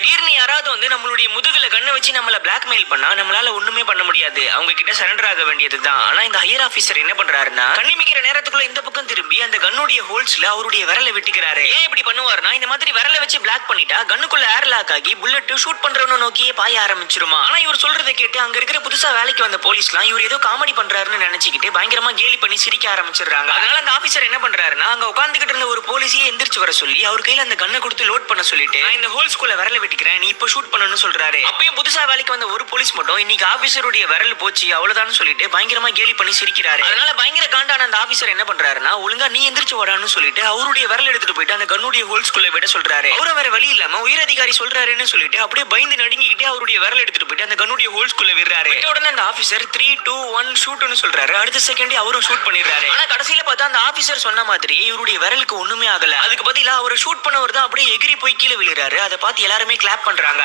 திடீர்னு யாராவது வந்து நம்மளுடைய முதுகுல கண்ணை வச்சு நம்மள பிளாக்மெயில் பண்ணா நம்மளால ஒண்ணுமே பண்ண முடியாது. அவங்க கிட்ட சரண்டர் ஆக வேண்டியதுதான். ஆனா இந்த ஹையர் ஆபீசர் என்ன பண்றாருன்னா, கண்ணிமிக்கிற நேரத்துக்குள்ள இந்த பக்கம் திரும்பி அந்த கன்னுடைய ஹோல்ஸ்ல அவருடைய விரலை வெட்டிக்கிறாரு. ஏன் இப்படி பண்ணுவாருன்னா, இந்த மாதிரி விரலை வச்சு பிளாக் பண்ணிட்டா கண்ணுக்குள்ள ஏர் லாக் ஆகி புல்லட் ஷூட் பண்றவன நோக்கியே பாய ஆரம்பிச்சிருமா. ஆனா இவர் சொல்றதை கேட்டு அங்க இருக்கிற புதுசா வேலைக்கு வந்த போலீஸ்லாம் இவர் ஏதோ காமெடி பண்றாருன்னு நினைச்சுக்கிட்டு பயங்கரமா கேலி பண்ணி சிரிக்க ஆரம்பிச்சிடுறாங்க. அதனால அந்த ஆபீசர் என்ன பண்றாருன்னா, அங்க உட்கார்ந்துகிட்டு இருந்த ஒரு போலீஸையே எந்திரிச்சு வர சொல்லி அவர் கையில அந்த கண்ணை கொடுத்து லோட் பண்ண சொல்லிட்டு, நான் இந்த ஹோல்ஸ்குள்ள விரலை வெட்டிக்கிறேன், நீ இப்ப ஷூட் பண்ணணும்னு சொல்றாரு. அப்பயும் புதுசா வேலைக்கு வந்த ஒரு போலீஸ் மட்டும் இன்னைக்கு ஆபீசருடைய விரல் போச்சு அவ்வளவுதான் சொல்லிட்டு பயங்கரமா கேலி பண்ணி சிரிக்கிறாரு. அதனால பயங்கர காண்டான அந்த ஆபீசர் என்ன பண்றாருன்னா, ஒழுங்கா நீ எந்திரிச்சு வரான்னு சொல்லிட்டு அவருடைய விரல் எடுத்துட்டு போயிட்டு அந்த கன்னுடைய ஹோல்ஸ்குள்ள விட சொல்றாரு. அவரும் வேற வழி இல்லாம உயர் அதிகாரி சொல்றாருன்னு சொல்லிட்டு அப்படியே பயந்து நடுங்கிக்கிட்டே அவருடைய விரல் எடுத்துட்டு போயிட்டு அந்த கன்னுடைய ஹோல்ஸ்குள்ள விடுறாரு. உடனே அந்த ஆபீசர் 3, 2, 1 ஷூட்னு சொல்றாரு. அடுத்த செகண்டே அவரும் ஷூட் பண்ணிடுறாரு. ஆனா கடைசியில பார்த்தா அந்த ஆபீசர் சொன்ன மாதிரி இவருடைய விரலுக்கு ஒண்ணுமே ஆகல. அதுக்கு பதிலா அவரை ஷூட் பண்ணவர் தான் அப்படியே எகிரி போய் கீழே விழுறாரு. அதை பார்த்து எல்லாருமே கிளாப் பண்றாங்க.